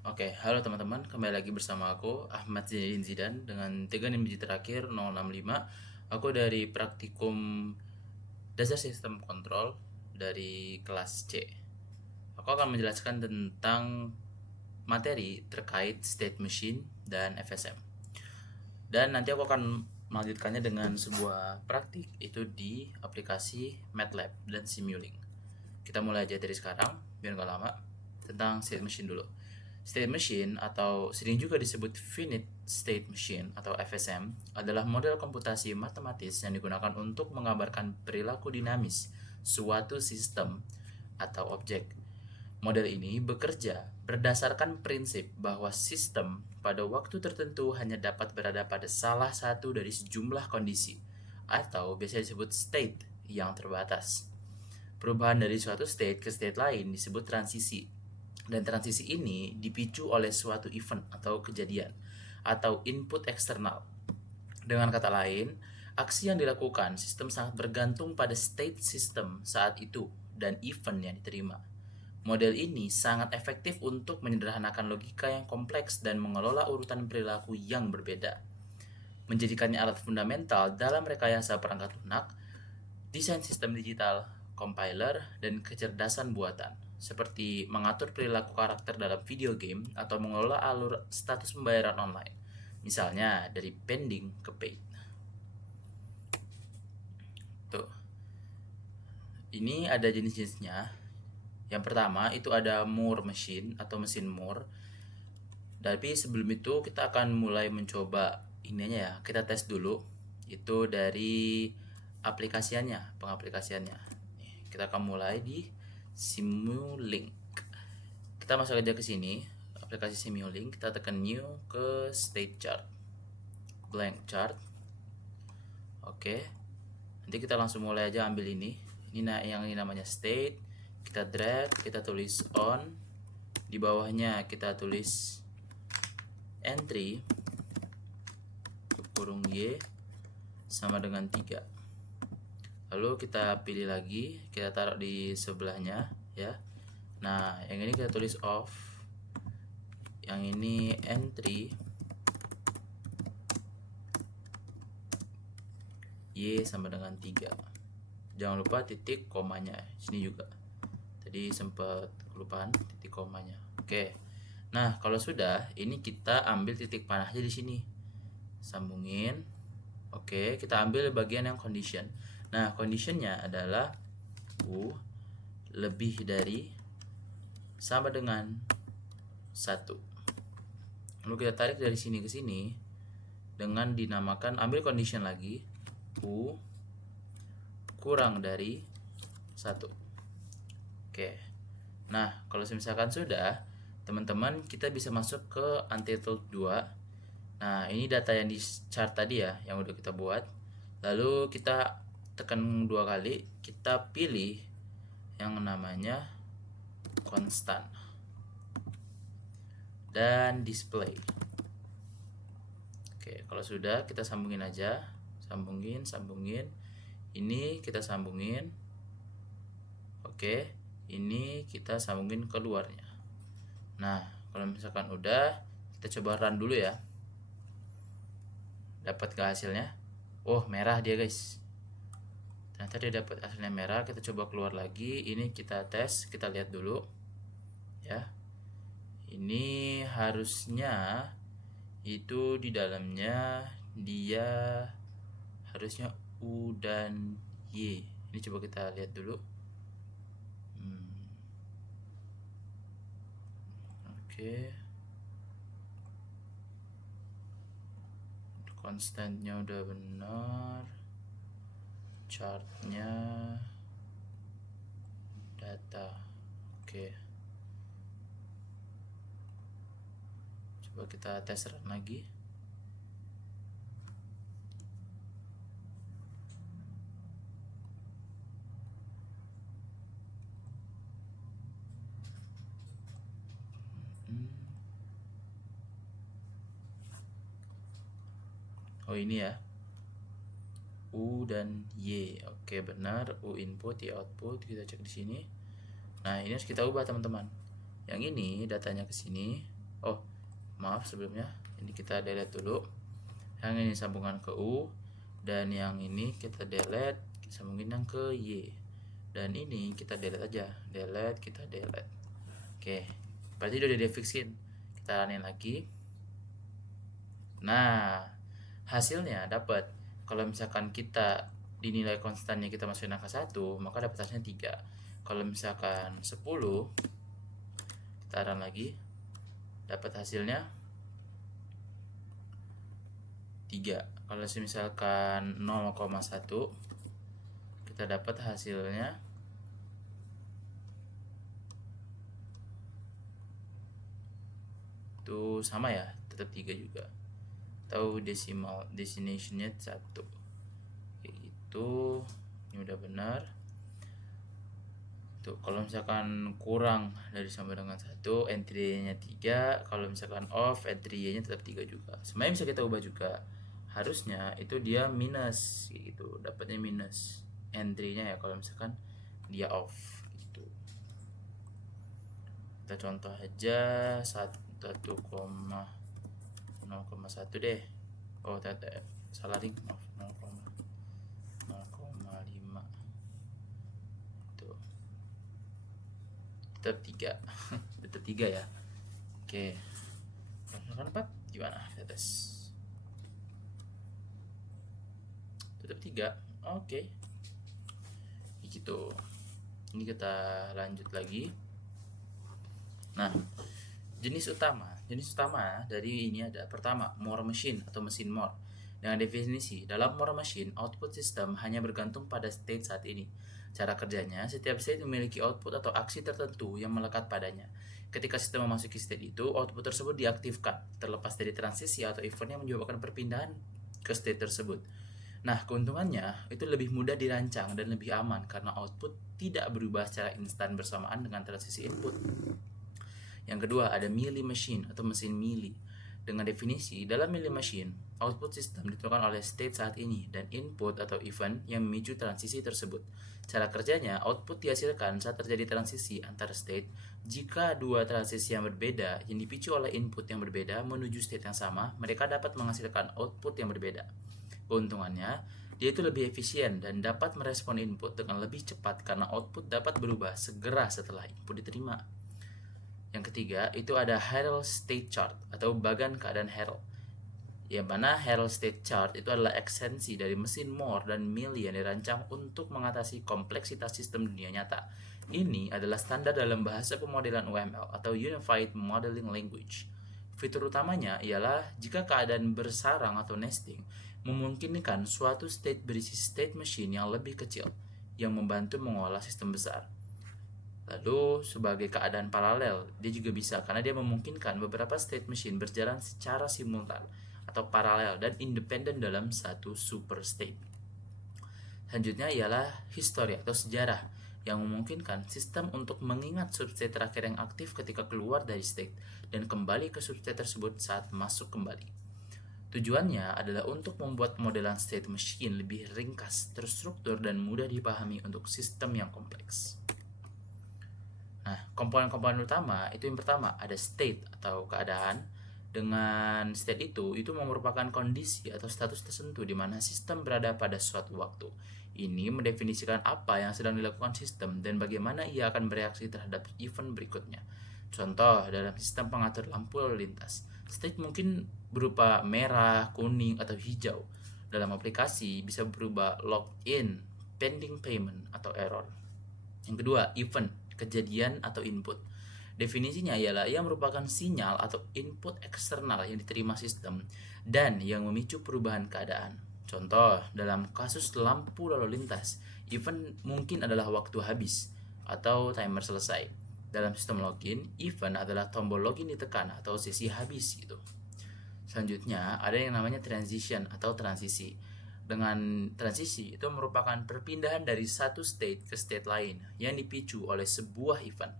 Oke, halo teman-teman, kembali lagi bersama aku Ahmad Zain Zidan dengan 3 digit terakhir 065. Aku dari praktikum dasar sistem kontrol dari kelas C. Aku akan menjelaskan tentang materi terkait state machine dan FSM. Dan nanti aku akan melanjutkannya dengan sebuah praktik itu di aplikasi MATLAB dan Simulink. Kita mulai aja dari sekarang biar nggak lama. Tentang state machine dulu. State machine atau sering juga disebut finite state machine atau FSM adalah model komputasi matematis yang digunakan untuk menggambarkan perilaku dinamis suatu sistem atau objek. Model ini bekerja berdasarkan prinsip bahwa sistem pada waktu tertentu hanya dapat berada pada salah satu dari sejumlah kondisi atau biasa disebut state yang terbatas. Perubahan dari suatu state ke state lain disebut transisi. Dan transisi ini dipicu oleh suatu event atau kejadian atau input eksternal. Dengan kata lain, aksi yang dilakukan sistem sangat bergantung pada state system saat itu dan event yang diterima. Model ini sangat efektif untuk menyederhanakan logika yang kompleks dan mengelola urutan perilaku yang berbeda. Menjadikannya alat fundamental dalam rekayasa perangkat lunak, desain sistem digital, compiler, dan kecerdasan buatan, seperti mengatur perilaku karakter dalam video game atau mengelola alur status pembayaran online, misalnya dari pending ke paid. Tuh, ini ada jenis-jenisnya. Yang pertama itu ada Moore machine atau mesin Moore. Tapi sebelum itu kita akan mulai mencoba ininya ya. Kita tes dulu itu dari aplikasiannya, pengaplikasiannya. Kita akan mulai di Simulink. Kita masuk aja ke sini, aplikasi Simulink. Kita tekan new ke state chart, blank chart. Oke, nanti kita langsung mulai aja ambil ini. Yang ini namanya state. Kita drag, kita tulis on. Di bawahnya kita tulis entry kurung y sama dengan 3. Lalu kita pilih lagi, kita taruh di sebelahnya ya. Nah, yang ini kita tulis off. Yang ini entry y sama dengan 3. Jangan lupa titik komanya sini juga. Tadi sempat kelupaan titik komanya. Oke. Nah, kalau sudah, ini kita ambil titik panahnya di sini. Sambungin. Oke, kita ambil bagian yang condition. Nah, conditionnya adalah U lebih dari sama dengan 1. Lalu kita tarik dari sini ke sini dengan dinamakan, ambil condition lagi, U kurang dari 1. Oke. Nah, kalau misalkan sudah, teman-teman kita bisa masuk ke Untitled 2. Nah, ini data yang di chart tadi ya, yang udah kita buat. Lalu kita tekan 2 kali, kita pilih yang namanya konstan dan display. Oke, kalau sudah kita sambungin aja, sambungin. Ini kita sambungin. Oke, ini kita sambungin keluarnya. Nah, kalau misalkan udah, kita coba run dulu ya. Dapat ke hasilnya? Oh, merah dia guys. Ternyata dia dapat hasilnya merah. Kita coba keluar lagi. Ini kita tes, kita lihat dulu ya. Ini harusnya itu di dalamnya dia harusnya U dan Y. Ini coba kita lihat dulu. Oke. Konstannya udah benar. Chartnya, data. Oke. Coba kita tes run lagi. Oh, ini ya. U dan Y. Oke, benar. U input, Y output. Kita cek di sini. Nah, ini harus kita ubah, teman-teman. Yang ini datanya ke sini. Oh, maaf sebelumnya, ini kita delete dulu. Yang ini sambungan ke U, dan yang ini kita delete, sambungin yang ke Y. Dan ini kita delete aja, delete, kita delete. Oke, berarti udah di-fixin. Kita running lagi. Nah, hasilnya dapat. Kalau misalkan kita dinilai konstannya kita masukin angka 1, maka dapat hasilnya 3. Kalau misalkan 10, kita run lagi, dapat hasilnya 3. Kalau misalkan 0,1, kita dapat hasilnya itu sama ya, tetap 3 juga. Atau decimal destinationnya 1 kayak gitu. Ini udah benar tuh. Kalau misalkan kurang dari sama dengan 1, entry nya 3. Kalau misalkan off, entry nya tetap 3 juga. Sebenarnya bisa kita ubah juga, harusnya itu dia minus gitu, dapatnya minus entry nya ya kalau misalkan dia off gitu. Kita contoh aja 1,0,1 deh. Oh ternyata salah link, maaf, 0,5 tuh, tetap 3. tetap 3 ya. Oke, misalkan 4 gimana, kita tes. Tetap 3. Oke, gitu. Ini kita lanjut lagi. Nah, jenis utama dari ini ada pertama, Moore machine atau mesin Moore. Dengan definisi, dalam Moore machine, output sistem hanya bergantung pada state saat ini. Cara kerjanya, setiap state memiliki output atau aksi tertentu yang melekat padanya. Ketika sistem memasuki state itu, output tersebut diaktifkan, terlepas dari transisi atau event yang menyebabkan perpindahan ke state tersebut. Nah, keuntungannya itu lebih mudah dirancang dan lebih aman karena output tidak berubah secara instan bersamaan dengan transisi input. Yang kedua ada Mealy machine atau mesin Mealy. Dengan definisi, dalam Mealy machine, output sistem ditentukan oleh state saat ini dan input atau event yang memicu transisi tersebut. Cara kerjanya, output dihasilkan saat terjadi transisi antara state. Jika dua transisi yang berbeda yang dipicu oleh input yang berbeda menuju state yang sama, mereka dapat menghasilkan output yang berbeda. Keuntungannya, dia itu lebih efisien dan dapat merespon input dengan lebih cepat karena output dapat berubah segera setelah input diterima. Yang ketiga, itu ada Herald State Chart atau bagan keadaan Herald. Yang mana Herald State Chart itu adalah ekstensi dari mesin Moore dan Mealy yang dirancang untuk mengatasi kompleksitas sistem dunia nyata. Ini adalah standar dalam bahasa pemodelan UML atau Unified Modeling Language. Fitur utamanya ialah jika keadaan bersarang atau nesting memungkinkan suatu state berisi state machine yang lebih kecil yang membantu mengolah sistem besar. Lalu sebagai keadaan paralel, dia juga bisa karena dia memungkinkan beberapa state machine berjalan secara simultan atau paralel dan independen dalam satu super state. Selanjutnya ialah history atau sejarah yang memungkinkan sistem untuk mengingat substate terakhir yang aktif ketika keluar dari state dan kembali ke substate tersebut saat masuk kembali. Tujuannya adalah untuk membuat modelan state machine lebih ringkas, terstruktur, dan mudah dipahami untuk sistem yang kompleks. Nah, komponen-komponen utama itu yang pertama ada state atau keadaan. Dengan state itu merupakan kondisi atau status tertentu di mana sistem berada pada suatu waktu. Ini mendefinisikan apa yang sedang dilakukan sistem dan bagaimana ia akan bereaksi terhadap event berikutnya. Contoh, dalam sistem pengatur lampu lalu lintas, state mungkin berupa merah, kuning, atau hijau. Dalam aplikasi bisa berubah login, pending payment, atau error. Yang kedua, event, kejadian atau input. Definisinya ialah ia merupakan sinyal atau input eksternal yang diterima sistem dan yang memicu perubahan keadaan. Contoh, dalam kasus lampu lalu lintas, event mungkin adalah waktu habis atau timer selesai. Dalam sistem login, event adalah tombol login ditekan atau sesi habis gitu. Selanjutnya, ada yang namanya transition atau transisi. Dengan transisi itu merupakan perpindahan dari satu state ke state lain yang dipicu oleh sebuah event.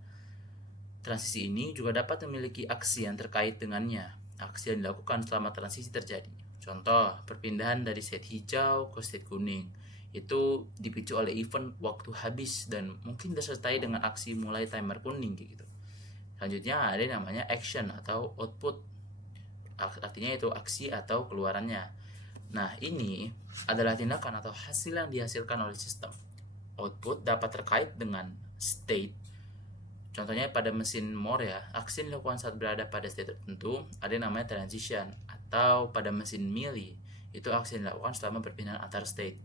Transisi ini juga dapat memiliki aksi yang terkait dengannya, aksi yang dilakukan selama transisi terjadi. Contoh, perpindahan dari state hijau ke state kuning itu dipicu oleh event waktu habis dan mungkin disertai dengan aksi mulai timer kuning gitu. Selanjutnya ada yang namanya action atau output, artinya itu aksi atau keluarannya. Nah, ini adalah tindakan atau hasil yang dihasilkan oleh sistem. Output dapat terkait dengan state. Contohnya pada mesin Moore ya, aksi yang dilakukan saat berada pada state tertentu ada yang namanya transition. Atau pada mesin Mealy, itu aksi yang dilakukan selama perpindahan antar state.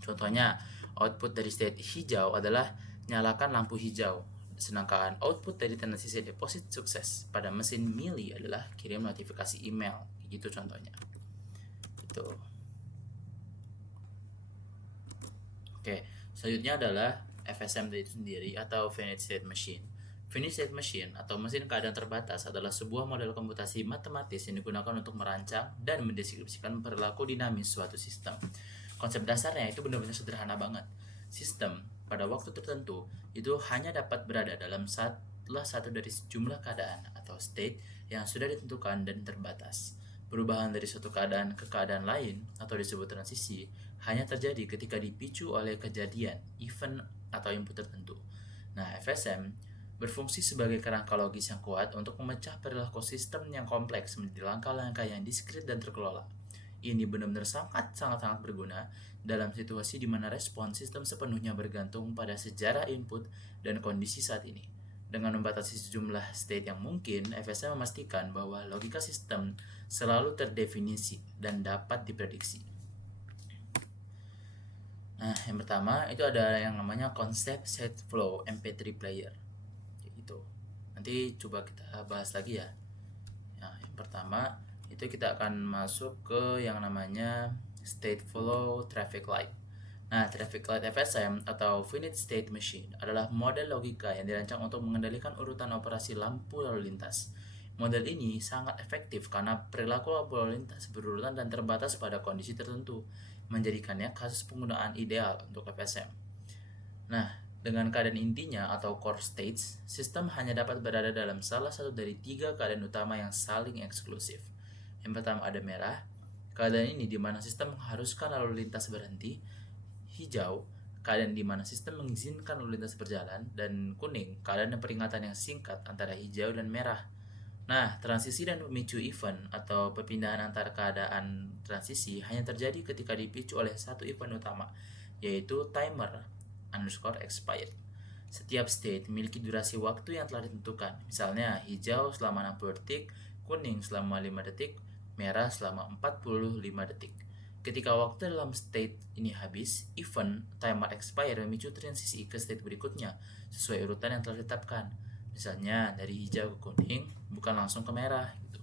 Contohnya, output dari state hijau adalah nyalakan lampu hijau. Sedangkan output dari transisi deposit sukses pada mesin Mealy adalah kirim notifikasi email. Gitu contohnya. Itu. Oke, selanjutnya adalah FSM itu sendiri atau finite state machine. Finite state machine atau mesin keadaan terbatas adalah sebuah model komputasi matematis yang digunakan untuk merancang dan mendeskripsikan perilaku dinamis suatu sistem. Konsep dasarnya itu benar-benar sederhana banget. Sistem pada waktu tertentu itu hanya dapat berada dalam salah satu dari sejumlah keadaan atau state yang sudah ditentukan dan terbatas. Perubahan dari suatu keadaan ke keadaan lain atau disebut transisi hanya terjadi ketika dipicu oleh kejadian, event, atau input tertentu. Nah, FSM berfungsi sebagai kerangka logis yang kuat untuk memecah perilaku sistem yang kompleks menjadi langkah-langkah yang diskrit dan terkelola. Ini benar-benar sangat berguna dalam situasi di mana respon sistem sepenuhnya bergantung pada sejarah input dan kondisi saat ini. Dengan membatasi sejumlah state yang mungkin, FSM memastikan bahwa logika sistem selalu terdefinisi dan dapat diprediksi. Nah, yang pertama itu ada yang namanya konsep set flow MP3 player. Gitu. Nanti coba kita bahas lagi ya. Nah, yang pertama itu kita akan masuk ke yang namanya state flow traffic light. Nah, traffic light FSM atau finite state machine adalah model logika yang dirancang untuk mengendalikan urutan operasi lampu lalu lintas. Model ini sangat efektif karena perilaku lampu lalu lintas berurutan dan terbatas pada kondisi tertentu, menjadikannya kasus penggunaan ideal untuk FSM. Nah, dengan keadaan intinya atau core states, sistem hanya dapat berada dalam salah satu dari 3 keadaan utama yang saling eksklusif. Yang pertama ada merah, keadaan ini di mana sistem mengharuskan lalu lintas berhenti. Hijau, keadaan di mana sistem mengizinkan lalu lintas berjalan. Dan kuning, keadaan peringatan yang singkat antara hijau dan merah. Nah, transisi dan pemicu event atau perpindahan antara keadaan transisi hanya terjadi ketika dipicu oleh satu event utama, yaitu timer _expired. Setiap state memiliki durasi waktu yang telah ditentukan, misalnya hijau selama 60 detik, kuning selama 5 detik, merah selama 45 detik. Ketika waktu dalam state ini habis, event timer expire memicu transisi ke state berikutnya sesuai urutan yang telah ditetapkan. Misalnya dari hijau ke kuning, bukan langsung ke merah gitu.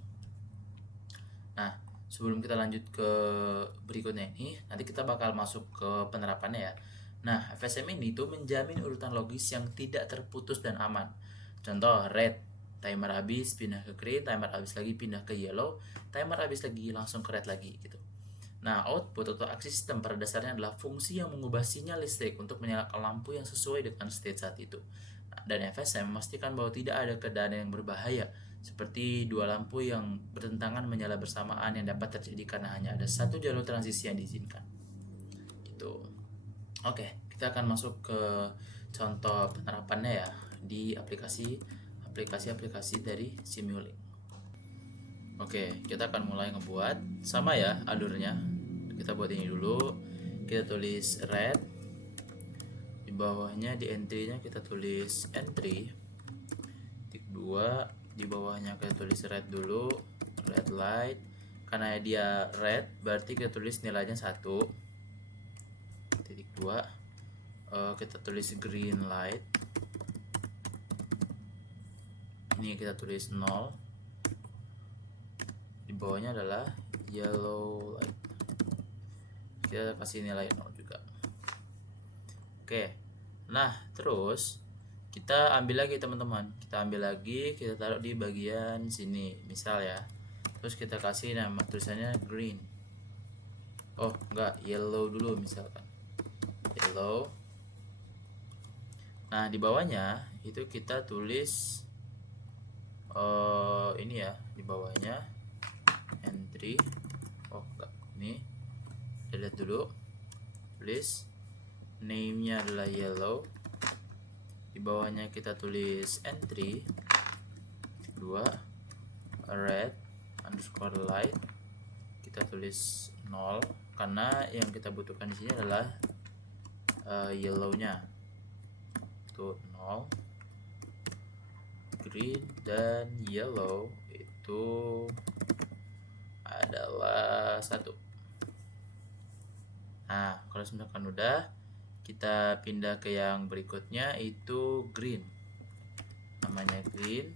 Nah, sebelum kita lanjut ke berikutnya ini, nanti kita bakal masuk ke penerapannya ya. Nah, FSM ini tuh menjamin urutan logis yang tidak terputus dan aman. Contoh, red, timer habis pindah ke green, timer habis lagi pindah ke yellow, timer habis lagi langsung ke red lagi gitu. Nah, output atau aksi sistem pada dasarnya adalah fungsi yang mengubah sinyal listrik untuk menyalakan lampu yang sesuai dengan state saat itu. Dan FSM memastikan bahwa tidak ada keadaan yang berbahaya seperti dua lampu yang bertentangan menyala bersamaan yang dapat terjadi karena hanya ada satu jalur transisi yang diizinkan. Gitu. Oke, kita akan masuk ke contoh penerapannya ya di aplikasi dari Simulink. Oke, kita akan mulai ngebuat sama ya alurnya. Kita buat ini dulu. Kita tulis red. Di bawahnya di entry-nya kita tulis entry. Titik 2, di bawahnya kita tulis red dulu, red light. Karena dia red, berarti kita tulis nilainya 1. Titik 2. Kita tulis green light. Ini kita tulis 0. Di bawahnya adalah yellow light. Kita kasih nilai 0 juga. Oke. Nah, terus kita ambil lagi teman-teman. Kita ambil lagi, kita taruh di bagian sini, misal ya. Terus kita kasih nama tulisannya green. Oh, enggak, yellow dulu misalkan. Yellow. Nah, di bawahnya itu kita tulis ini ya, di bawahnya entry. Oh, enggak. Ini kita lihat dulu. Tulis name-nya adalah yellow. Di bawahnya kita tulis entry. 2 red underscore light, kita tulis 0 karena yang kita butuhkan di sini adalah yellow-nya itu 0, green dan yellow itu adalah 1. Nah, kalau misalkan udah, kita pindah ke yang berikutnya itu green. Namanya green.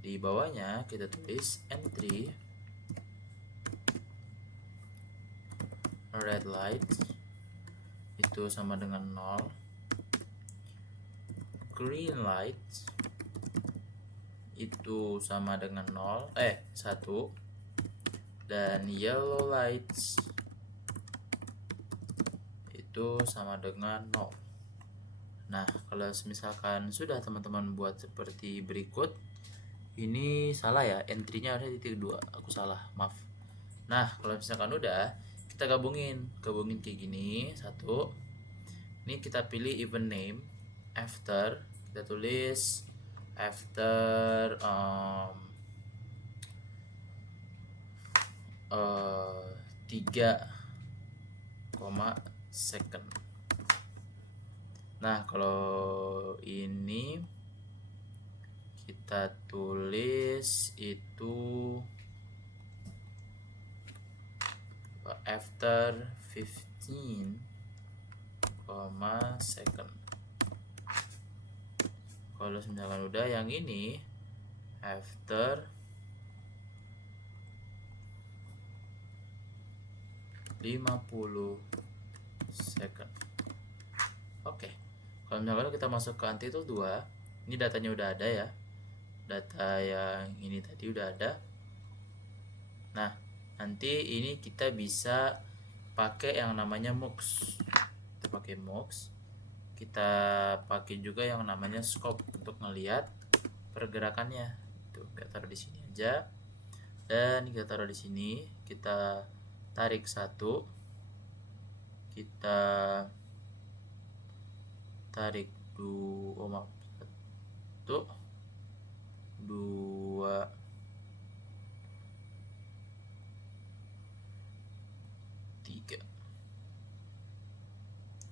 Di bawahnya kita tulis entry red light itu sama dengan 0, green light itu sama dengan 1, dan yellow lights itu sama dengan 0. Nah, kalau misalkan sudah teman-teman buat seperti berikut, ini salah ya, entry-nya ada titik 2, aku salah, maaf. Nah, kalau misalkan udah, kita gabungin kayak gini, 1. Ini kita pilih event name, after, kita tulis after 3, second. Nah, kalau ini kita tulis itu after 15, second. Kalau misalkan udah, yang ini after 50 second. Oke. Kalau misalkan kita masuk ke Untitled 2, ini datanya udah ada ya. Data yang ini tadi udah ada. Nah, nanti ini kita bisa pakai yang namanya MUX. Kita pakai MUX. Kita pakai juga yang namanya scope untuk ngelihat pergerakannya. Tuh, kita taruh di sini aja. Dan kita taruh di sini, kita tarik 1, kita tarik 2, 2, 3.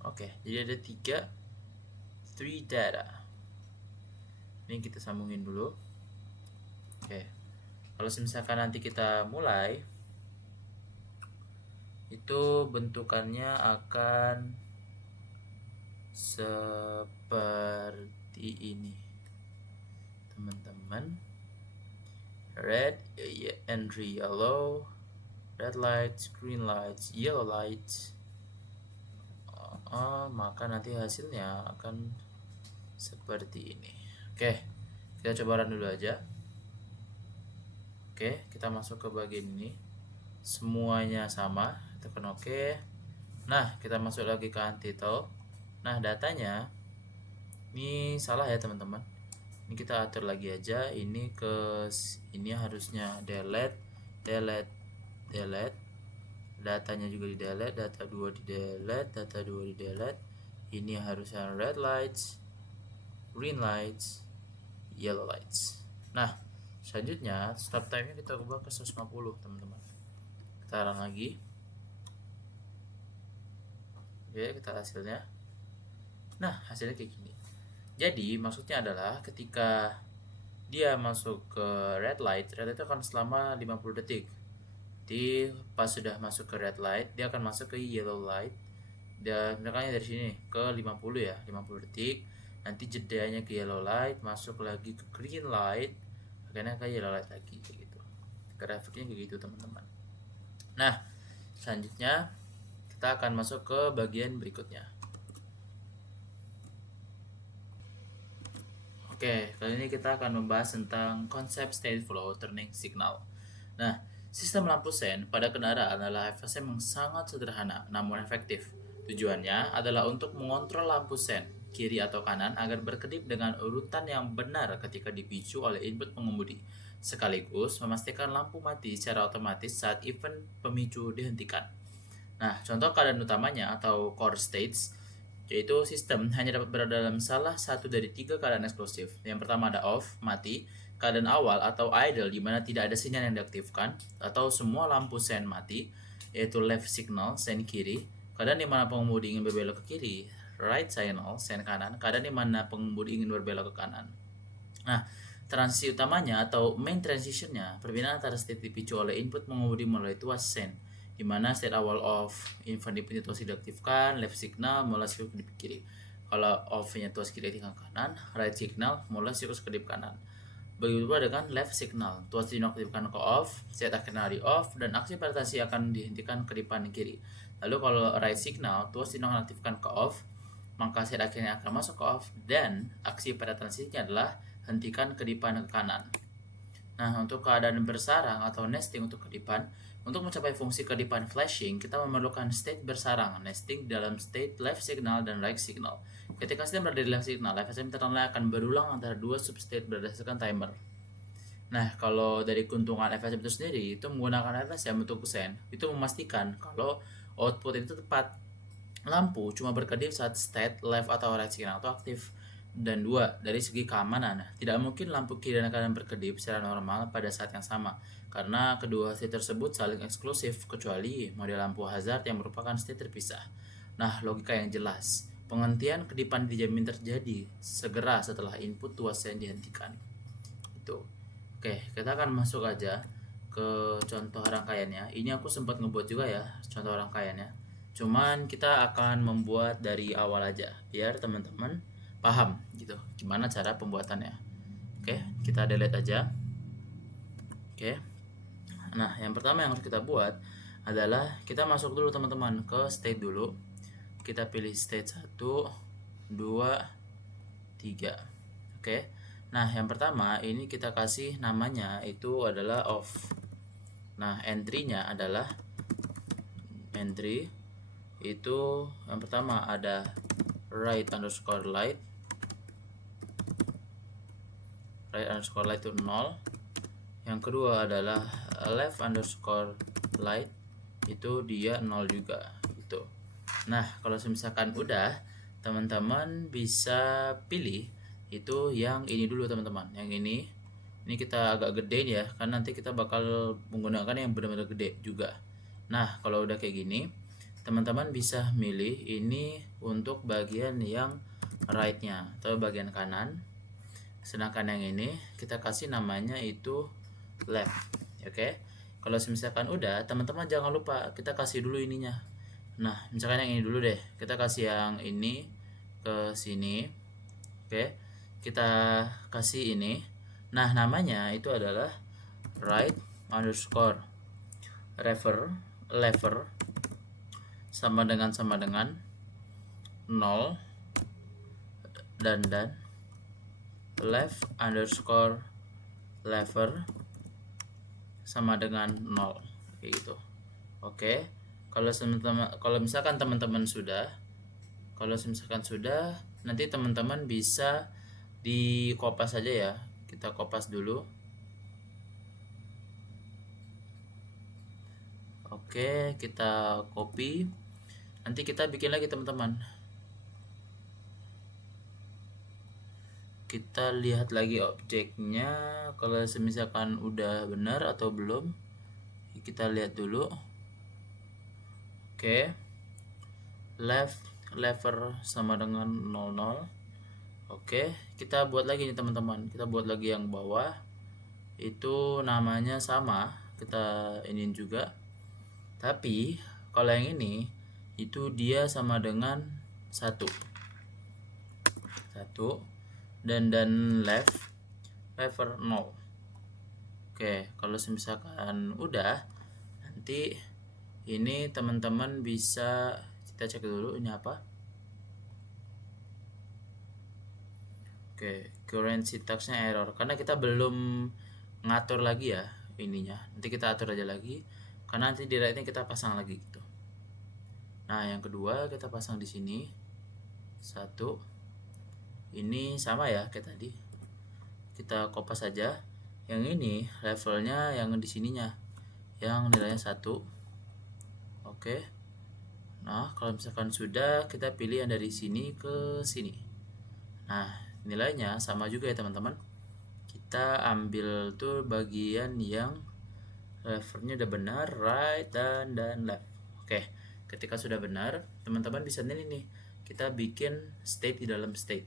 Oke, jadi ada 3 data. Ini kita sambungin dulu. Oke, kalau misalkan nanti kita mulai, itu bentukannya akan seperti ini, teman-teman. Red, entry yellow, red lights, green lights, yellow lights. Maka nanti hasilnya akan seperti ini. Oke, kita coba run dulu aja. Oke, kita masuk ke bagian ini, semuanya sama, tekan OK. Nah, kita masuk lagi ke Untitled. Nah, datanya ini salah ya teman-teman. Ini kita atur lagi aja, ini ke ini harusnya delete. Datanya juga di delete, data 2 di delete. Ini harusnya red lights, green lights, yellow lights. Nah, selanjutnya stop time-nya kita ubah ke 150, teman-teman. Kita run lagi. Oke, kita hasilnya. Nah, hasilnya kayak gini. Jadi maksudnya adalah ketika dia masuk ke red light itu akan selama 50 detik. Jadi pas sudah masuk ke red light, dia akan masuk ke yellow light. Dan makanya dari sini ke 50 ya, 50 detik. Nanti jedanya ke yellow light, masuk lagi ke green light, akhirnya ke yellow light lagi kayak gitu. Grafiknya kayak gitu, teman-teman. Nah, selanjutnya kita akan masuk ke bagian berikutnya. Oke, kali ini kita akan membahas tentang konsep state flow turning signal. Nah, sistem lampu sen pada kendaraan adalah FSM yang sangat sederhana namun efektif. Tujuannya adalah untuk mengontrol lampu sen kiri atau kanan agar berkedip dengan urutan yang benar ketika dipicu oleh input pengemudi, sekaligus memastikan lampu mati secara otomatis saat event pemicu dihentikan. Nah, contoh keadaan utamanya atau core states, yaitu sistem hanya dapat berada dalam salah satu dari 3 keadaan eksklusif. Yang pertama ada off, mati, keadaan awal atau idle di mana tidak ada sinyal yang diaktifkan atau semua lampu sen mati, yaitu left signal sen kiri, keadaan di mana pengemudi ingin berbelok ke kiri, right signal sen kanan, keadaan di mana pengemudi ingin berbelok ke kanan. Nah, transisi utamanya atau main transitionnya perbedaan antara state dipicu oleh input pengemudi melalui tuas sen, di mana state awal off, infant input tuas diaktifkan, left signal mulai siklus kedip kiri. Kalau off-nya tuas kiri ke kanan, right signal mulai siklus kedip kanan. Begitu pula dengan left signal, tuas dinonaktifkan ke off, state akhirnya di off, dan aksi paratasi akan dihentikan kedipan kiri. Lalu kalau right signal, tuas dinonaktifkan ke off, maka state akhirnya akan masuk ke off, dan aksi pada transisinya adalah hentikan kedipan ke kanan. Nah, untuk keadaan bersarang atau nesting untuk kedipan, untuk mencapai fungsi kedipan flashing, kita memerlukan state bersarang, nesting dalam state left signal dan right signal. Ketika state berada di left signal, FSM ternyata akan berulang antara dua substate berdasarkan timer. Nah, kalau dari keuntungan FSM itu sendiri, itu menggunakan FSM untuk sen, itu memastikan kalau output itu tepat. Lampu cuma berkedip saat state left atau right signal itu aktif. Dan dua, dari segi keamanan, tidak mungkin lampu kiri dan kanan berkedip secara normal pada saat yang sama, karena kedua state tersebut saling eksklusif, kecuali model lampu hazard yang merupakan state terpisah. Nah, logika yang jelas, penghentian kedipan dijamin terjadi segera setelah input tuas sen dihentikan. Itu. Oke, kita akan masuk aja ke contoh rangkaiannya. Ini aku sempat ngebuat juga ya contoh rangkaiannya. Cuman kita akan membuat dari awal aja biar teman-teman paham gitu gimana cara pembuatannya. Oke, kita delete aja. Oke. Nah, yang pertama yang harus kita buat adalah kita masuk dulu teman-teman ke state dulu. Kita pilih state 1, 2, 3. Oke. Nah, yang pertama ini kita kasih namanya itu adalah off. Nah, entry-nya adalah entry itu yang pertama ada right underscore light itu 0. Yang kedua adalah left underscore light itu dia 0 juga gitu. Nah, kalau misalkan udah, teman-teman bisa pilih itu yang ini dulu teman-teman. Yang ini kita agak gedein ya, karena nanti kita bakal menggunakan yang benar-benar gede juga. Nah, kalau udah kayak gini, teman-teman bisa milih ini untuk bagian yang right-nya atau bagian kanan. Sedangkan yang ini kita kasih namanya itu left. Oke. Kalau misalkan udah, teman-teman jangan lupa kita kasih dulu ininya. Nah, misalkan yang ini dulu deh. Kita kasih yang ini ke sini. Oke. Kita kasih ini. Nah, namanya itu adalah right underscore lever sama dengan 0 dan left underscore lever sama dengan 0 kayak gitu. Oke. Kalau misalkan teman-teman sudah, nanti teman-teman bisa di kopas aja ya. Kita kopas dulu. Oke, kita copy. Nanti kita bikin lagi teman-teman. Kita lihat lagi objeknya, kalau misalkan udah benar atau belum, kita lihat dulu. Oke. Left lever sama dengan 00. Oke, kita buat lagi nih teman-teman. Kita buat lagi yang bawah. Itu namanya sama, kita iniin juga. Tapi kalau yang ini itu dia sama dengan 1 dan left lever 0. Oke, kalau misalkan udah, nanti ini teman-teman bisa kita cek dulu ini apa. Oke, current syntaxnya error karena kita belum ngatur lagi ya ininya. Nanti kita atur aja lagi karena nanti di right-nya kita pasang lagi gitu. Nah, yang kedua kita pasang di sini 1. Ini sama ya kayak tadi. Kita kopas saja. Yang ini levelnya yang di sininya, yang nilainya 1. Oke. Nah, kalau misalkan sudah, kita pilih yang dari sini ke sini. Nah, nilainya sama juga ya teman-teman. kita ambil tuh bagian yang levernya udah benar, right dan left. Oke, ketika sudah benar, teman-teman bisa nih kita bikin state di dalam state.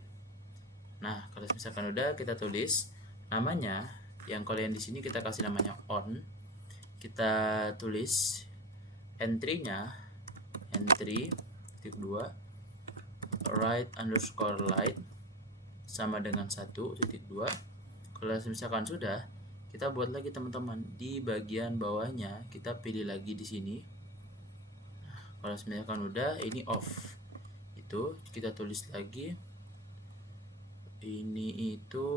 Nah, kalau misalkan udah, kita tulis namanya yang kalian di sini kita kasih namanya on. Kita tulis entry-nya entry titik 2 right underscore light sama dengan 1.2. Kalau misalkan sudah, kita buat lagi teman-teman di bagian bawahnya, kita pilih lagi di sini. Kalau misalkan udah, ini off, itu kita tulis lagi ini itu,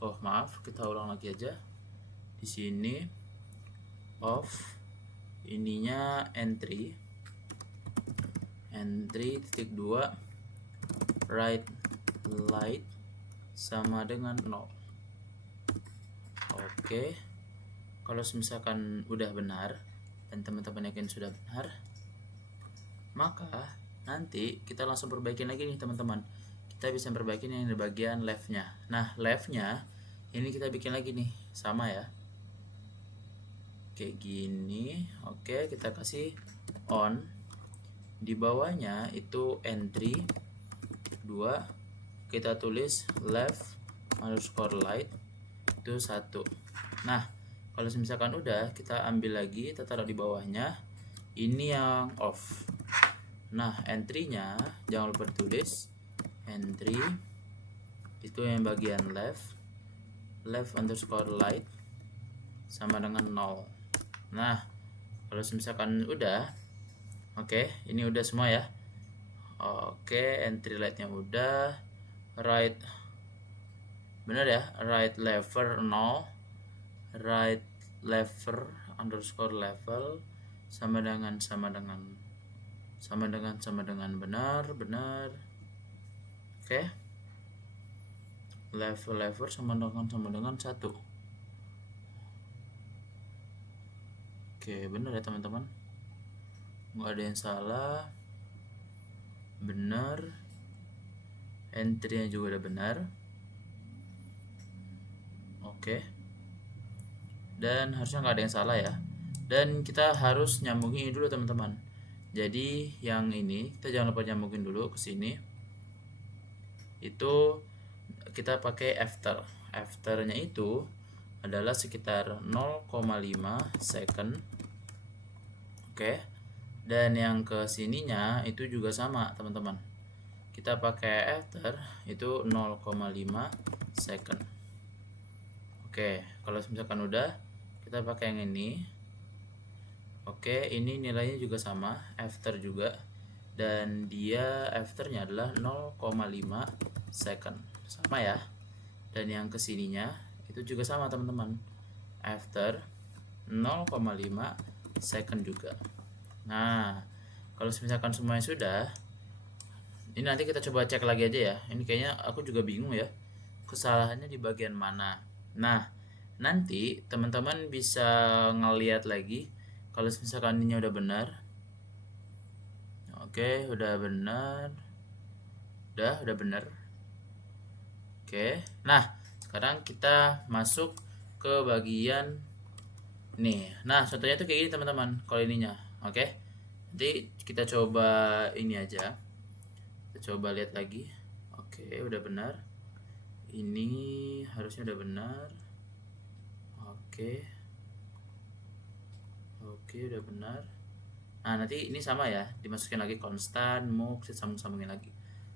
oh maaf, kita ulang lagi aja. Di sini off, ininya entry titik 2 right light sama dengan 0. Oke, kalau misalkan udah benar dan teman-teman yakin sudah benar, maka nanti kita langsung perbaikin lagi nih teman-teman. Kita bisa perbaikin yang di bagian leftnya. Nah, leftnya ini kita bikin lagi nih, sama ya, kayak gini. Oke, kita kasih on. Di bawahnya itu entry 2, kita tulis left underscore light itu 1. Nah, kalau misalkan udah, kita ambil lagi, kita taruh di bawahnya, ini yang off. Nah, entry-nya jangan lupa tulis entry itu yang bagian left underscore light sama dengan 0. Nah, kalau misalkan udah, oke, ini udah semua ya. Oke, entry lightnya udah, right, bener ya, right lever 0, right lever underscore level sama dengan benar. Oke, lever sama dengan 1. Oke, bener ya teman-teman, nggak ada yang salah, benar, entry-nya juga udah benar. Oke, dan harusnya nggak ada yang salah ya. Dan kita harus nyambungin dulu teman-teman. Jadi yang ini kita jangan lupa nyambungin dulu ke sini. Itu kita pakai afternya itu adalah sekitar 0,5 second. Oke, dan yang ke sininya itu juga sama teman-teman, kita pakai after itu 0,5 second. Oke, kalau misalkan udah, kita pakai yang ini. Oke, ini nilainya juga sama, after juga, dan dia afternya adalah 0,5 second, sama ya. Dan yang kesininya itu juga sama teman-teman, after 0,5 second juga. Nah, kalau misalkan semuanya sudah, ini nanti kita coba cek lagi aja ya. Ini kayaknya aku juga bingung ya, kesalahannya di bagian mana. Nah, nanti teman-teman bisa ngeliat lagi kalau misalkan ini udah benar. Oke, udah benar. Udah benar. Oke. Nah, sekarang kita masuk ke bagian nih. Nah, contohnya tuh kayak gini teman-teman kalau ininya. Oke. Nanti kita coba ini aja. Kita coba lihat lagi. Oke, udah benar. Ini harusnya udah benar. Oke, udah benar. Nah, nanti ini sama ya, dimasukin lagi konstan, mux, sambung-sambungin lagi.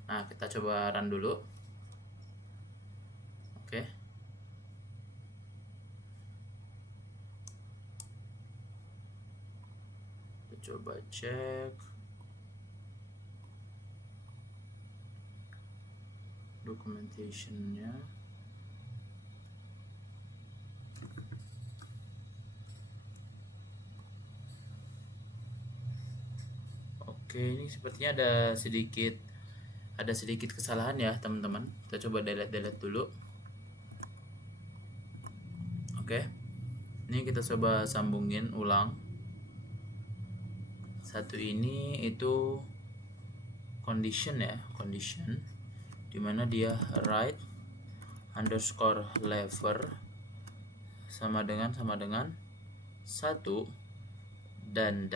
Nah, kita coba run dulu. Oke. Kita coba cek documentationnya. Oke, ini sepertinya ada sedikit kesalahan ya teman-teman. Kita coba delete dulu. Oke, ini kita coba sambungin ulang. Satu ini itu condition ya, condition dimana dia right underscore lever sama dengan 1, dan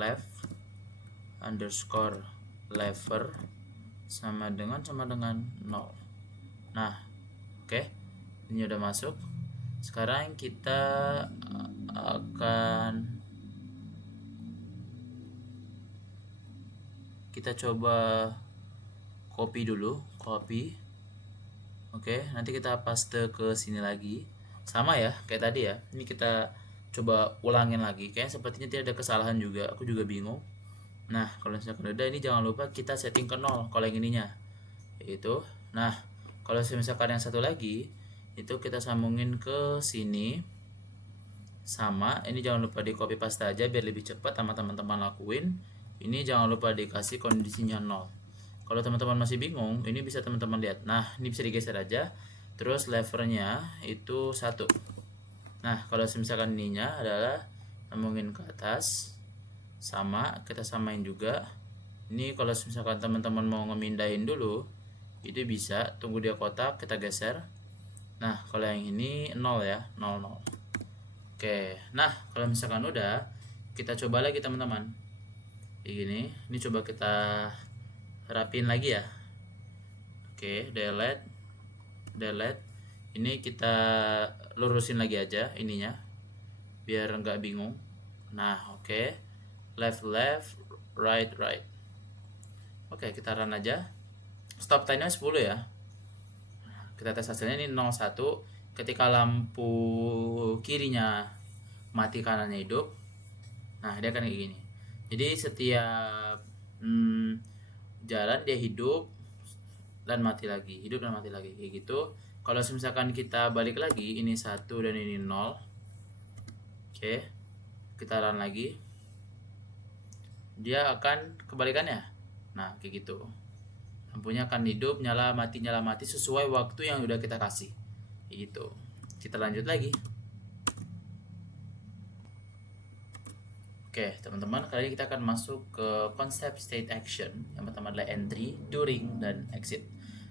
left underscore lever sama dengan 0. Nah, oke, ini udah masuk. Sekarang kita coba copy dulu, Oke, nanti kita paste ke sini lagi. Sama ya, kayak tadi ya. Ini kita coba ulangin lagi. Kayaknya sepertinya tidak ada kesalahan juga. Aku juga bingung. Nah, kalau misalkan udah, ini jangan lupa kita setting ke 0 kalau yang ininya. Itu. Nah, kalau misalkan yang satu lagi, itu kita sambungin ke sini. Sama, ini jangan lupa di copy paste aja biar lebih cepat sama teman-teman lakuin. Ini jangan lupa dikasih kondisinya 0. Kalau teman-teman masih bingung, ini bisa teman-teman lihat. Nah, ini bisa digeser aja. Terus levernya itu 1. Nah, kalau misalkan ininya adalah sambungin ke atas. Sama, kita samain juga. Ini kalau misalkan teman-teman mau ngemindahin dulu, itu bisa. Tunggu dia kotak, kita geser. Nah, kalau yang ini 0 ya, 0. Oke, nah kalau misalkan udah, kita coba lagi teman-teman. Kayak gini, ini coba kita rapin lagi ya. Oke, delete. Ini kita lurusin lagi aja ininya, biar nggak bingung. Nah, oke, left, right. Oke, kita run aja. Stop time-nya 10 ya. Kita tes hasilnya ini 01. Ketika lampu kirinya mati, kanannya hidup. Nah, dia akan kayak gini. Jadi setiap jalan dia hidup dan mati lagi, kayak gitu. Kalau misalkan kita balik lagi, ini 1 dan ini 0. Oke, kita run lagi, dia akan kebalikannya. Nah, kayak gitu, lampunya akan hidup, nyala mati sesuai waktu yang udah kita kasih, kayak gitu. Kita lanjut lagi. Oke, teman-teman, kali ini kita akan masuk ke konsep state action. Yang pertama adalah entry, during, dan exit.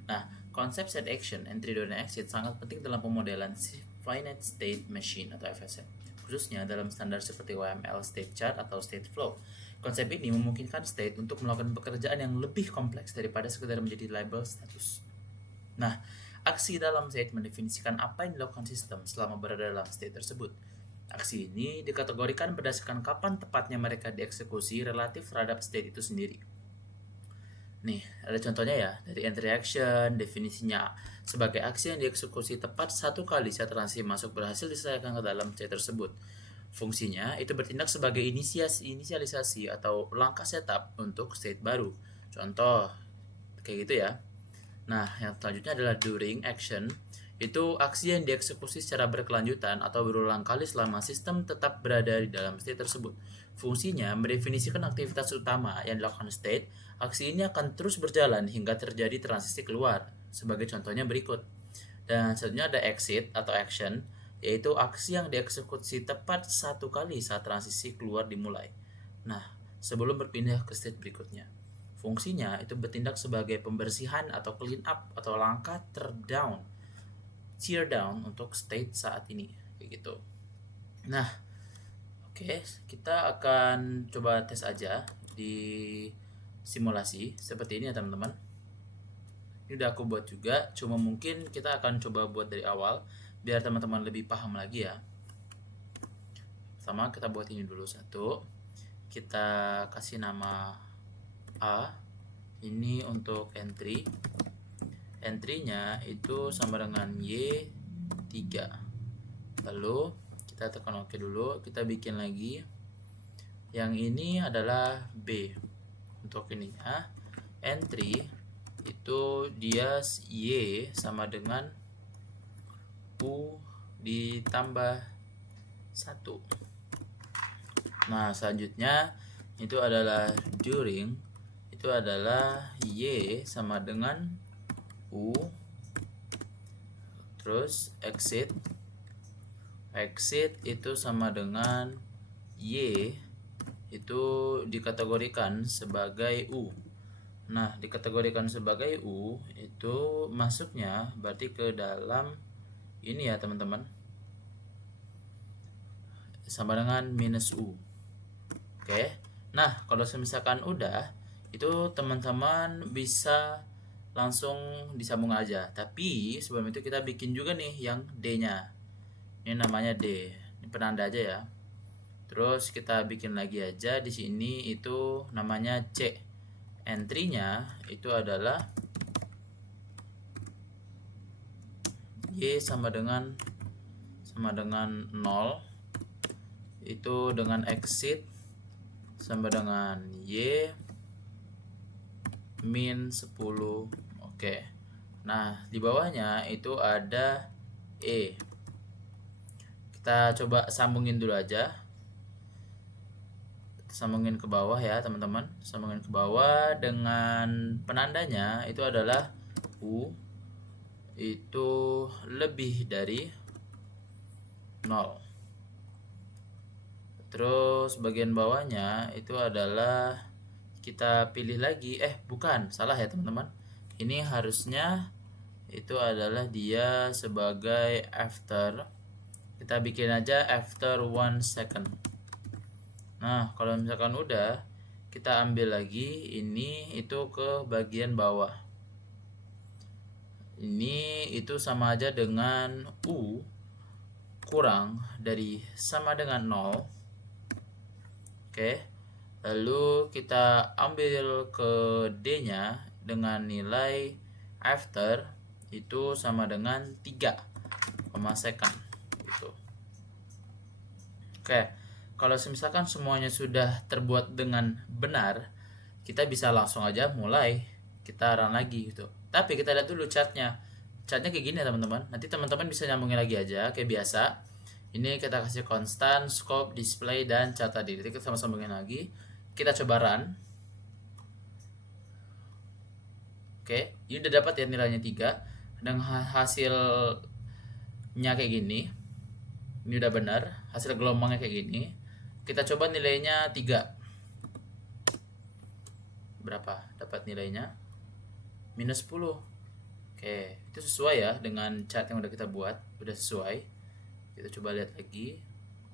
Nah, konsep state action, entry, during, dan exit sangat penting dalam pemodelan finite state machine atau FSM, khususnya dalam standar seperti OML state chart atau state flow. Konsep ini memungkinkan state untuk melakukan pekerjaan yang lebih kompleks daripada sekedar menjadi label status. Nah, aksi dalam state mendefinisikan apa yang dilakukan sistem selama berada dalam state tersebut. Aksi ini dikategorikan berdasarkan kapan tepatnya mereka dieksekusi relatif terhadap state itu sendiri. Nih, ada contohnya ya, dari entry action, definisinya sebagai aksi yang dieksekusi tepat 1 kali saat transaksi masuk berhasil diselesaikan ke dalam state tersebut. Fungsinya itu bertindak sebagai inisialisasi atau langkah setup untuk state baru. Contoh, kayak gitu ya. Nah, yang selanjutnya adalah during action. Itu aksi yang dieksekusi secara berkelanjutan atau berulang kali selama sistem tetap berada di dalam state tersebut. Fungsinya mendefinisikan aktivitas utama yang dilakukan state. Aksi ini akan terus berjalan hingga terjadi transisi keluar. Sebagai contohnya berikut. Dan selanjutnya ada exit atau action, yaitu aksi yang dieksekusi tepat 1 kali saat transisi keluar dimulai. Nah, sebelum berpindah ke state berikutnya. Fungsinya itu bertindak sebagai pembersihan atau clean up atau langkah tear down untuk state saat ini, kayak gitu. Nah, oke, kita akan coba tes aja di simulasi seperti ini ya teman-teman. Ini udah aku buat juga, cuma mungkin kita akan coba buat dari awal biar teman-teman lebih paham lagi ya. Pertama kita buat ini dulu satu, kita kasih nama A. Ini untuk entry-nya itu sama dengan Y3. Lalu kita tekan OK dulu, kita bikin lagi. Yang ini adalah B. Untuk ininya entry itu dia Y sama dengan U ditambah 1. Nah, selanjutnya itu adalah during, itu adalah Y sama dengan U. Terus exit itu sama dengan Y, itu dikategorikan sebagai U. Nah, dikategorikan sebagai U itu masuknya berarti ke dalam ini ya teman-teman, sama dengan minus U. Oke. Nah, kalau misalkan udah, itu teman-teman bisa langsung disambung aja. Tapi sebelum itu kita bikin juga nih yang D-nya. Ini namanya D. Ini penanda aja ya. Terus kita bikin lagi aja di sini itu namanya C. Entry-nya itu adalah Y sama dengan 0. Itu dengan exit sama dengan Y min 10. Oke. Nah, di bawahnya itu ada E. Kita coba sambungin dulu aja. Sambungin ke bawah ya, teman-teman. Sambungin ke bawah dengan penandanya itu adalah U itu lebih dari 0. Terus bagian bawahnya itu adalah kita pilih lagi, bukan, salah ya teman-teman. Ini harusnya itu adalah dia sebagai after. Kita bikin aja after 1 second. Nah, kalau misalkan udah, kita ambil lagi ini itu ke bagian bawah. Ini itu sama aja dengan U kurang dari sama dengan 0. Oke. Lalu kita ambil ke D-nya dengan nilai after itu sama dengan 3, second gitu. Oke. Kalau misalkan semuanya sudah terbuat dengan benar, kita bisa langsung aja mulai kita run lagi gitu. Tapi kita lihat dulu chartnya. Chartnya kayak gini ya teman-teman. Nanti teman-teman bisa nyambungin lagi aja kayak biasa. Ini kita kasih konstan, scope, display, dan cat tadi. Jadi kita sama-sama sambungin lagi. Kita coba run. Oke, ini udah dapat ya nilainya 3. Dan hasilnya kayak gini. Ini udah benar. Hasil gelombangnya kayak gini. Kita coba nilainya 3. Berapa? Dapat nilainya minus 10. Oke, itu sesuai ya dengan chart yang udah kita buat. Udah sesuai. Kita coba lihat lagi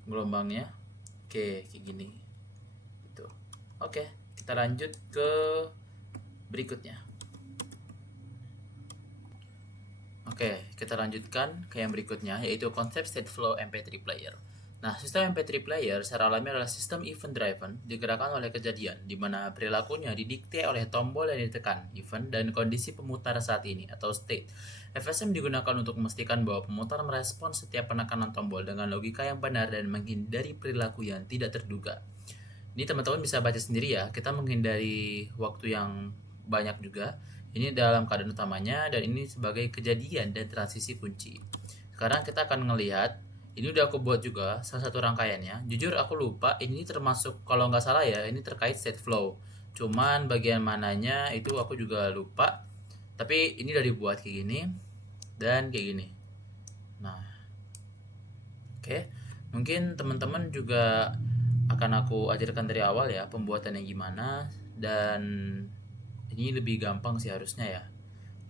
gelombangnya. Oke, kayak gini gitu. Oke, kita lanjut ke berikutnya. Oke, kita lanjutkan ke yang berikutnya, yaitu konsep Stateflow MP3 player. Nah, sistem MP3 player secara alami adalah sistem event driven digerakkan oleh kejadian, di mana perilakunya didikte oleh tombol yang ditekan, event, dan kondisi pemutar saat ini, atau state. FSM digunakan untuk memastikan bahwa pemutar merespon setiap penekanan tombol dengan logika yang benar dan menghindari perilaku yang tidak terduga. Ini teman-teman bisa baca sendiri ya, kita menghindari waktu yang banyak juga. Ini dalam keadaan utamanya, dan ini sebagai kejadian dan transisi kunci. Sekarang kita akan ngelihat, ini udah aku buat juga salah satu rangkaiannya. Jujur aku lupa, ini termasuk, kalau nggak salah ya, ini terkait state flow. Cuman bagian mananya itu aku juga lupa. Tapi ini udah dibuat kayak gini dan kayak gini. Nah, oke. Mungkin teman-teman juga akan aku ajarkan dari awal ya pembuatannya gimana, dan ini lebih gampang sih harusnya ya.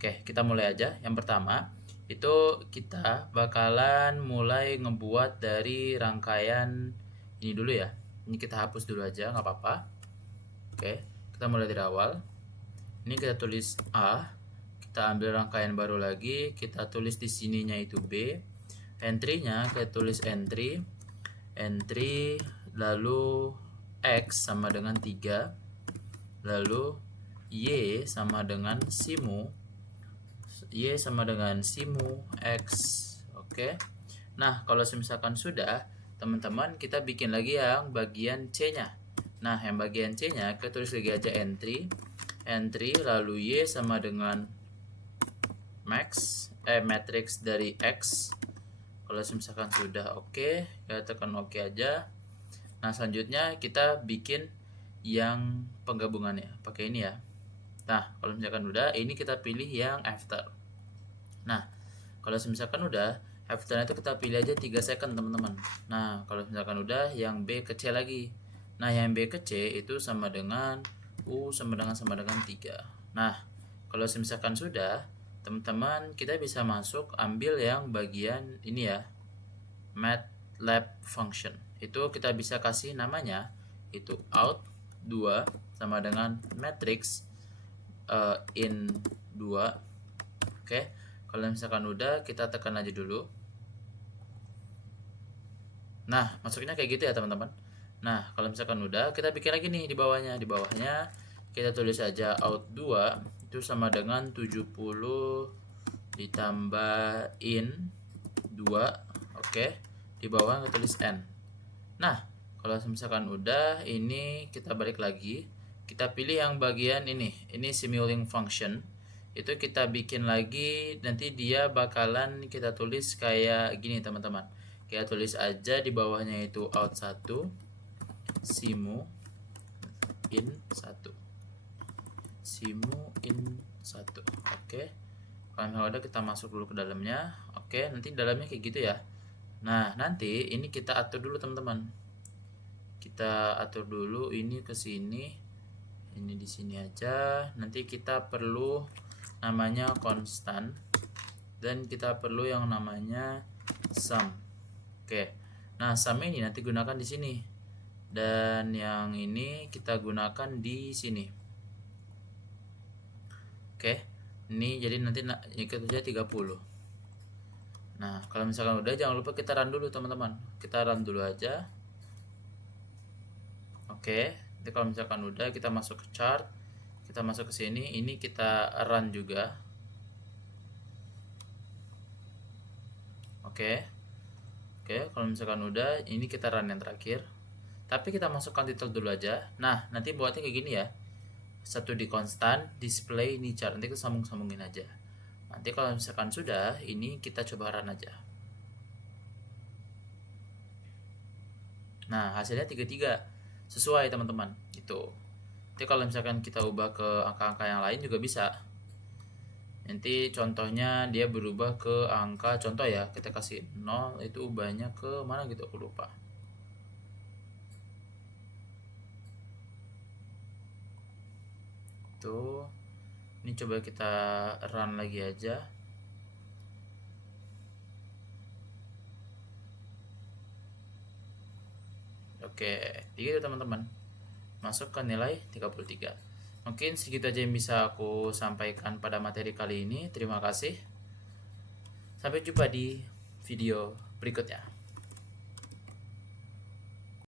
Oke, kita mulai aja. Yang pertama itu kita bakalan mulai ngebuat dari rangkaian ini dulu ya. Ini kita hapus dulu aja, nggak apa-apa. Oke, kita mulai dari awal. Ini kita tulis A, kita ambil rangkaian baru lagi, kita tulis di sininya itu B. Entry-nya kita tulis entry, lalu X sama dengan 3, lalu Y sama dengan simu, Y sama dengan simu X. Oke. Nah, kalau misalkan sudah, teman-teman kita bikin lagi yang bagian C-nya. Nah, yang bagian C-nya kita tulis lagi aja entry, lalu Y sama dengan matrix dari X. Kalau misalkan sudah oke, kita tekan oke aja. Nah, selanjutnya kita bikin yang penggabungannya pakai ini ya. Nah, kalau misalkan udah, ini kita pilih yang after. Nah, kalau misalkan udah, after itu kita pilih aja 3 second teman-teman. Nah, kalau misalkan udah, yang B ke C lagi. Nah, yang B ke C itu sama dengan U sama dengan 3. Nah, kalau misalkan sudah, teman-teman kita bisa masuk ambil yang bagian ini ya, MATLAB function. Itu kita bisa kasih namanya itu out 2 sama dengan matrix in 2. Oke, kalau misalkan udah, kita tekan aja dulu. Nah, masuknya kayak gitu ya teman-teman. Nah, kalau misalkan udah, kita bikin lagi nih di bawahnya. Di bawahnya kita tulis aja out 2 itu sama dengan 70 ditambah in 2. Oke, di bawah kita tulis n. Nah, kalau misalkan udah, ini kita balik lagi. Kita pilih yang bagian ini simulating function. Itu kita bikin lagi, nanti dia bakalan kita tulis kayak gini teman-teman. Kita tulis aja di bawahnya itu out 1 simu in 1 simu in 1. Oke, kalau udah kita masuk dulu ke dalamnya. Oke, nanti dalamnya kayak gitu ya. Nah, nanti ini kita atur dulu teman-teman. Kita atur dulu ini ke sini, ini di sini aja. Nanti kita perlu namanya konstan, dan kita perlu yang namanya sum. Oke, nah sum ini nanti gunakan di sini, dan yang ini kita gunakan di sini. Oke, ini jadi nanti kita aja 30. Nah, kalau misalkan udah, jangan lupa kita run dulu teman-teman. Kita run dulu aja. Oke, jadi kalau misalkan udah, kita masuk ke chart, kita masuk ke sini, ini kita run juga. Oke, kalau misalkan udah, ini kita run yang terakhir. Tapi kita masukkan title dulu aja. Nah, nanti buatnya kayak gini ya. Satu di konstan, display ini chart. Nanti kita sambung-sambungin aja. Nanti kalau misalkan sudah, ini kita coba run aja. Nah, hasilnya 33. Sesuai teman-teman. Itu. Nanti kalau misalkan kita ubah ke angka-angka yang lain juga bisa. Nanti contohnya dia berubah ke angka, contoh ya, kita kasih 0, itu ubahnya ke mana gitu, aku lupa. Tuh, ini coba kita run lagi aja. Oke, gitu teman-teman. Masuk ke nilai 33. Mungkin segitu aja yang bisa aku sampaikan pada materi kali ini. Terima kasih. Sampai jumpa di video berikutnya.